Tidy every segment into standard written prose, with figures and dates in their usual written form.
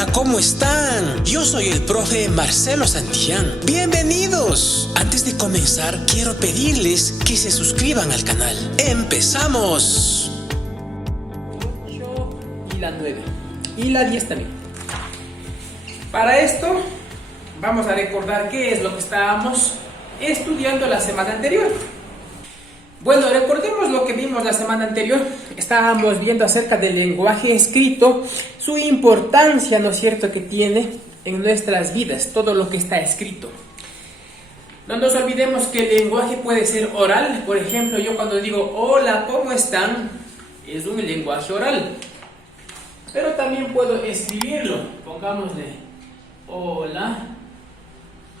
Hola, ¿cómo están? Yo soy el profe Marcelo Santillán. ¡Bienvenidos! Antes de comenzar, quiero pedirles que se suscriban al canal. ¡Empezamos! 8 y la 9. Y la 10 también. Para esto, vamos a recordar qué es lo que estábamos estudiando la semana anterior. Bueno, recordemos lo que vimos la semana anterior. Estábamos viendo acerca del lenguaje escrito, su importancia, ¿no es cierto?, que tiene en nuestras vidas, todo lo que está escrito. No nos olvidemos que el lenguaje puede ser oral. Por ejemplo, yo cuando digo hola, ¿cómo están?, es un lenguaje oral. Pero también puedo escribirlo. Pongámosle hola,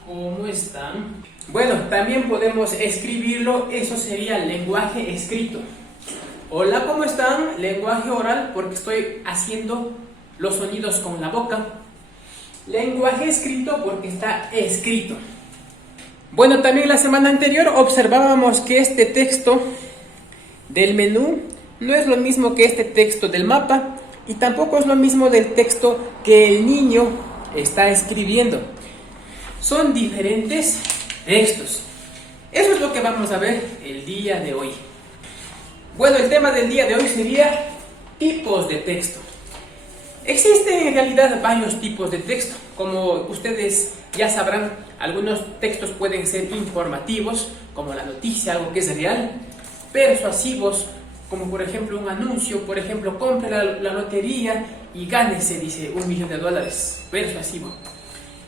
¿cómo están? Bueno, también podemos escribirlo, eso sería lenguaje escrito. Hola, ¿cómo están? Lenguaje oral, porque estoy haciendo los sonidos con la boca. Lenguaje escrito, porque está escrito. Bueno, también la semana anterior observábamos que este texto del menú no es lo mismo que este texto del mapa, y tampoco es lo mismo del texto que el niño está escribiendo. Son diferentes textos. Eso es lo que vamos a ver el día de hoy. Bueno, el tema del día de hoy sería tipos de texto. Existen en realidad varios tipos de texto. Como ustedes ya sabrán, algunos textos pueden ser informativos, como la noticia, algo que es real. Persuasivos, como por ejemplo un anuncio, por ejemplo, compre la lotería y gánese, dice, $1.000.000. Persuasivo.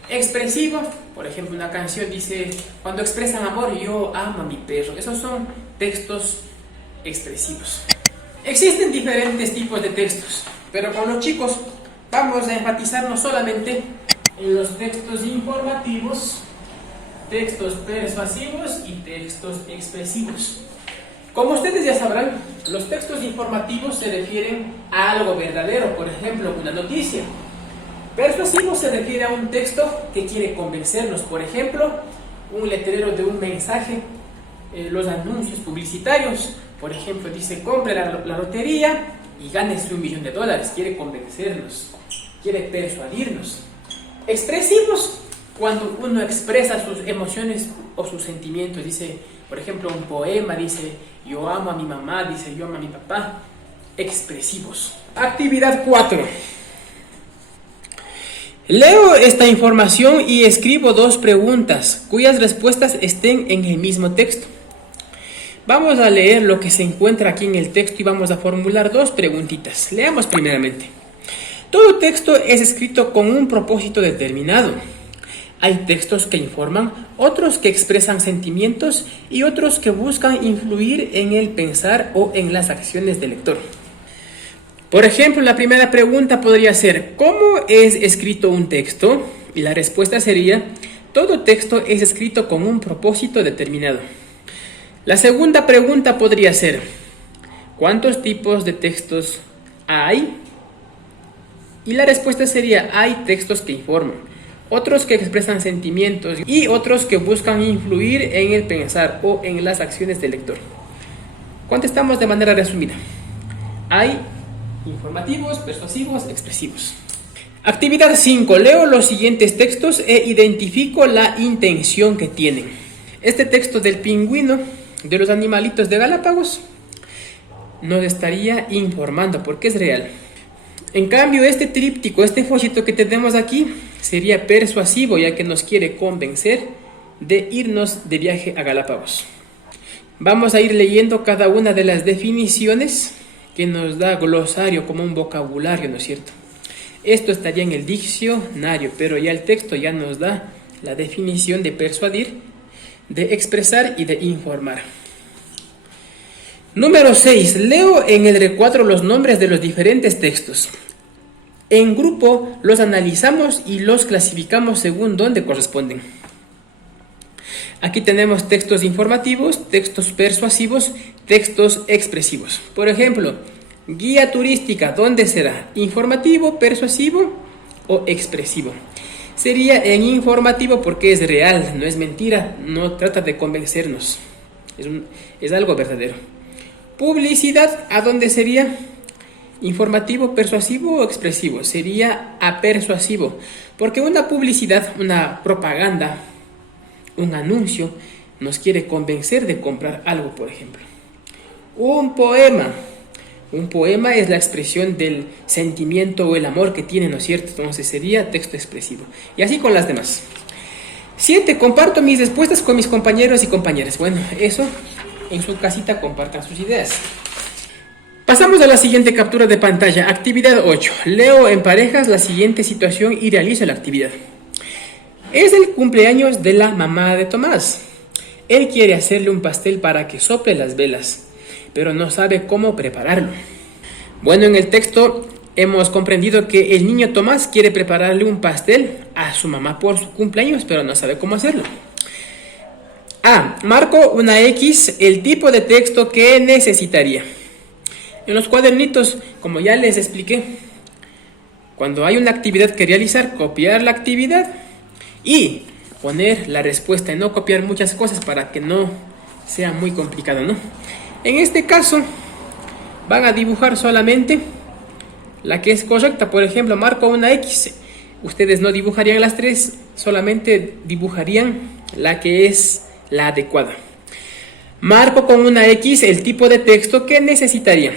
Expresivo, por ejemplo, una canción dice, cuando expresan amor, yo amo a mi perro. Esos son textos expresivos. Existen diferentes tipos de textos, pero con los chicos vamos a enfatizarnos solamente en los textos informativos, textos persuasivos y textos expresivos. Como ustedes ya sabrán, los textos informativos se refieren a algo verdadero, por ejemplo, una noticia. Persuasivo se refiere a un texto que quiere convencernos, por ejemplo, un letrero de un mensaje, los anuncios publicitarios, por ejemplo, dice compre la lotería y gánese $1.000.000, quiere convencernos, quiere persuadirnos. Expresivos, cuando uno expresa sus emociones o sus sentimientos, dice, por ejemplo, un poema, dice yo amo a mi mamá, dice yo amo a mi papá. Expresivos. Actividad 4. Leo esta información y escribo 2 preguntas cuyas respuestas estén en el mismo texto. Vamos a leer lo que se encuentra aquí en el texto y vamos a formular 2 preguntitas. Leamos primeramente. Todo texto es escrito con un propósito determinado. Hay textos que informan, otros que expresan sentimientos y otros que buscan influir en el pensar o en las acciones del lector. Por ejemplo, la primera pregunta podría ser, ¿cómo es escrito un texto? Y la respuesta sería, todo texto es escrito con un propósito determinado. La segunda pregunta podría ser, ¿cuántos tipos de textos hay? Y la respuesta sería, hay textos que informan, otros que expresan sentimientos y otros que buscan influir en el pensar o en las acciones del lector. Contestamos de manera resumida. Hay informativos, persuasivos, expresivos. Actividad 5. Leo los siguientes textos e identifico la intención que tienen. Este texto del pingüino, de los animalitos de Galápagos, nos estaría informando porque es real. En cambio, este tríptico, este folleto que tenemos aquí, sería persuasivo, ya que nos quiere convencer de irnos de viaje a Galápagos. Vamos a ir leyendo cada una de las definiciones que nos da glosario como un vocabulario, ¿no es cierto? Esto estaría en el diccionario, pero ya el texto ya nos da la definición de persuadir, de expresar y de informar. Número 6. Leo en el recuadro los nombres de los diferentes textos. En grupo los analizamos y los clasificamos según dónde corresponden. Aquí tenemos textos informativos, textos persuasivos, textos expresivos. Por ejemplo, guía turística, ¿dónde será? ¿Informativo, persuasivo o expresivo? Sería en informativo porque es real, no es mentira, no trata de convencernos. Es algo verdadero. Publicidad, ¿a dónde sería? ¿Informativo, persuasivo o expresivo? Sería apersuasivo, porque una publicidad, una propaganda, un anuncio nos quiere convencer de comprar algo, por ejemplo. Un poema es la expresión del sentimiento o el amor que tiene, ¿no es cierto? Entonces sería texto expresivo. Y así con las demás. 7. Comparto mis respuestas con mis compañeros y compañeras. Bueno, eso en su casita compartan sus ideas. Pasamos a la siguiente captura de pantalla. Actividad 8. Leo en parejas la siguiente situación y realizo la actividad. Es el cumpleaños de la mamá de Tomás. Él quiere hacerle un pastel para que sople las velas, pero no sabe cómo prepararlo. Bueno, en el texto hemos comprendido que el niño Tomás quiere prepararle un pastel a su mamá por su cumpleaños, pero no sabe cómo hacerlo. A. Marco una X, el tipo de texto que necesitaría. En los cuadernitos, como ya les expliqué, cuando hay una actividad que realizar, copiar la actividad y poner la respuesta y no copiar muchas cosas para que no sea muy complicado, ¿no? En este caso, van a dibujar solamente la que es correcta. Por ejemplo, marco una X. Ustedes no dibujarían las tres, solamente dibujarían la que es la adecuada. Marco con una X el tipo de texto que necesitaría.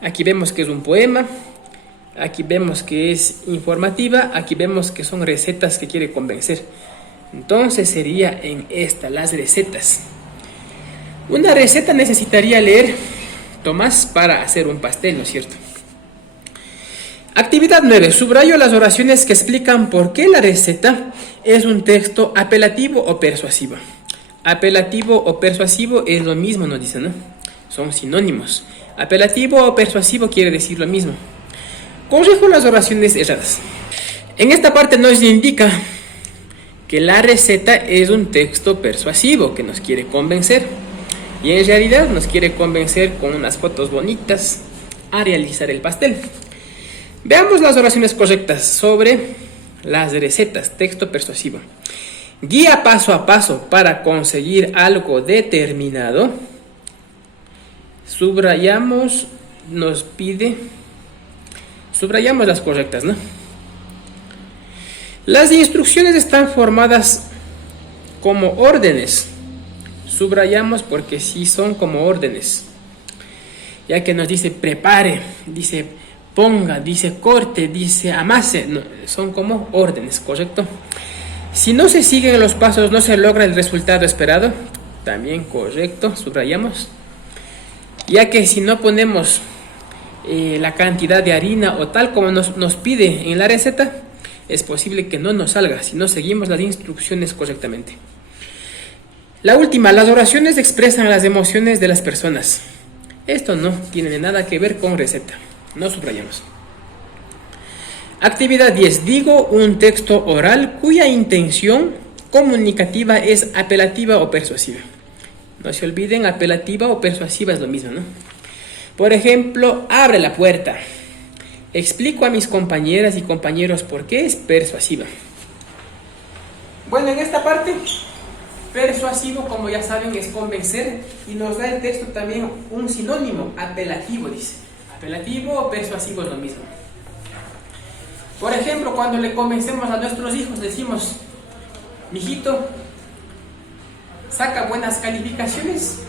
Aquí vemos que es un poema, aquí vemos que es informativa, aquí vemos que son recetas que quiere convencer. Entonces sería en esta, las recetas. Una receta necesitaría leer Tomás para hacer un pastel, ¿no es cierto? Actividad 9. Subrayo las oraciones que explican por qué la receta es un texto apelativo o persuasivo. Apelativo o persuasivo es lo mismo, nos dicen, ¿no? Son sinónimos. Apelativo o persuasivo quiere decir lo mismo. Corrijo las oraciones erradas. En esta parte nos indica que la receta es un texto persuasivo que nos quiere convencer. Y en realidad nos quiere convencer con unas fotos bonitas a realizar el pastel. Veamos las oraciones correctas sobre las recetas, texto persuasivo. Guía paso a paso para conseguir algo determinado. Subrayamos, nos pide. Subrayamos las correctas, ¿no? Las instrucciones están formadas como órdenes. Subrayamos porque sí son como órdenes. Ya que nos dice prepare, dice ponga, dice corte, dice amase. No, son como órdenes, ¿correcto? Si no se siguen los pasos, no se logra el resultado esperado. También correcto, subrayamos. Ya que si no ponemos la cantidad de harina o tal como nos pide en la receta, es posible que no nos salga si no seguimos las instrucciones correctamente. La última, las oraciones expresan las emociones de las personas. Esto no tiene nada que ver con receta, no subrayamos. Actividad 10. Digo un texto oral cuya intención comunicativa es apelativa o persuasiva. No se olviden, apelativa o persuasiva es lo mismo, ¿no? Por ejemplo, abre la puerta. Explico a mis compañeras y compañeros por qué es persuasiva. Bueno, en esta parte, persuasivo, como ya saben, es convencer, y nos da el texto también un sinónimo, apelativo, dice. Apelativo o persuasivo es lo mismo. Por ejemplo, cuando le convencemos a nuestros hijos, decimos, mijito, saca buenas calificaciones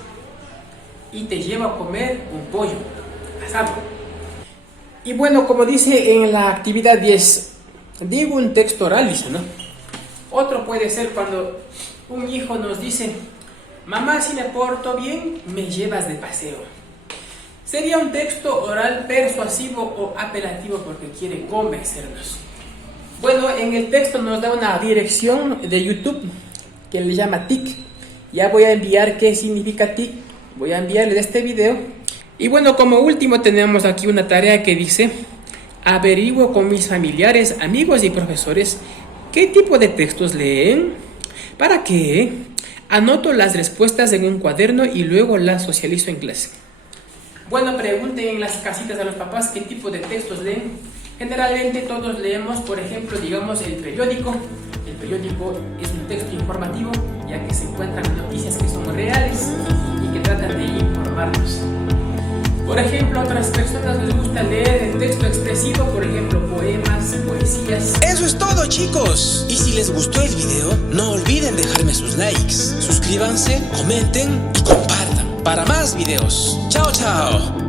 y te lleva a comer un pollo asado. Y bueno, como dice en la actividad 10, digo un texto oral, dice, ¿no? Otro puede ser cuando un hijo nos dice, mamá, si me porto bien, me llevas de paseo. Sería un texto oral persuasivo o apelativo porque quiere convencernos. Bueno, en el texto nos da una dirección de YouTube que le llama TIC. Ya voy a enviar qué significa TIC. Voy a enviarles este video. Y bueno, como último tenemos aquí una tarea que dice, averiguo con mis familiares, amigos y profesores qué tipo de textos leen, para qué, anoto las respuestas en un cuaderno y luego las socializo en clase. Bueno, pregunten en las casitas a los papás qué tipo de textos leen. Generalmente todos leemos, por ejemplo, digamos el periódico. El periódico es un texto informativo, ya que se encuentran noticias que son reales y que tratan de informarnos. Por ejemplo, a otras personas les gusta leer el texto expresivo, por ejemplo, poemas, poesías. Eso es todo, chicos. Y si les gustó el video, no olviden dejarme sus likes. Suscríbanse, comenten y compartan para más videos. Chao, chao.